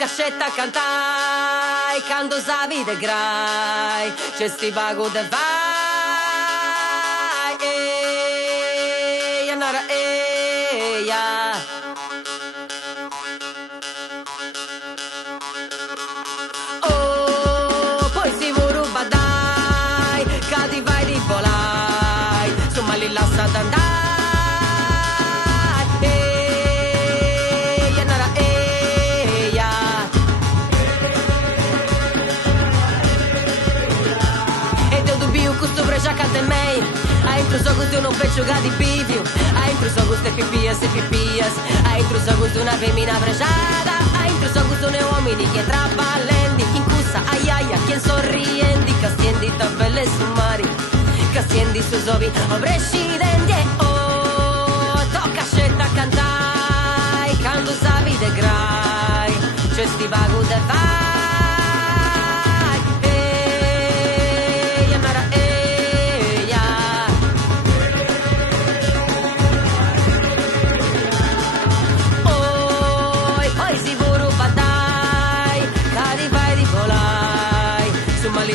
tocca scetta cantai, quando sa vita grai, c'è sti vago de vai, nara ya. Oh, poi si vuru badai, cadi vai di volai, insomma li lascia andare. Questo bregiaca de mei, ha intruso gusto non fece di bivio, ha intruso gusto pipias e pipias, ha intruso gusto una femmina bregiata, ha intruso gusto ne uomini che traballenti, in cussa aiaia, che sorriendi, castiendi tabelle sumari, castiendi su sovi o presidenti, oh, tocca scelta cantai, quando sa vide grai, c'è sti vago de vai.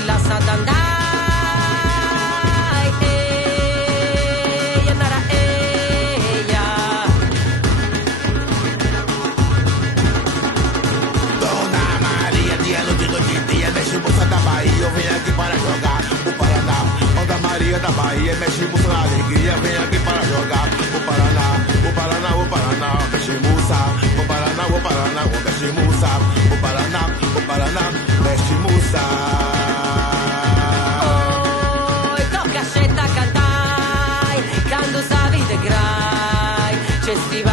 Lascia andare e andare Dona Maria, dia no dia do dia, mexe moça da Bahia, vem aqui para jogar o Paraná. Onda Maria da Bahia, mexe moça na alegria, vem aqui para jogar o Paraná, o Paraná, o Paraná, mexe moça, o Paraná, o Paraná, o mexe moça, o Paraná, mexe moça. Scetta cantai, quando sa vite grai, c'è sti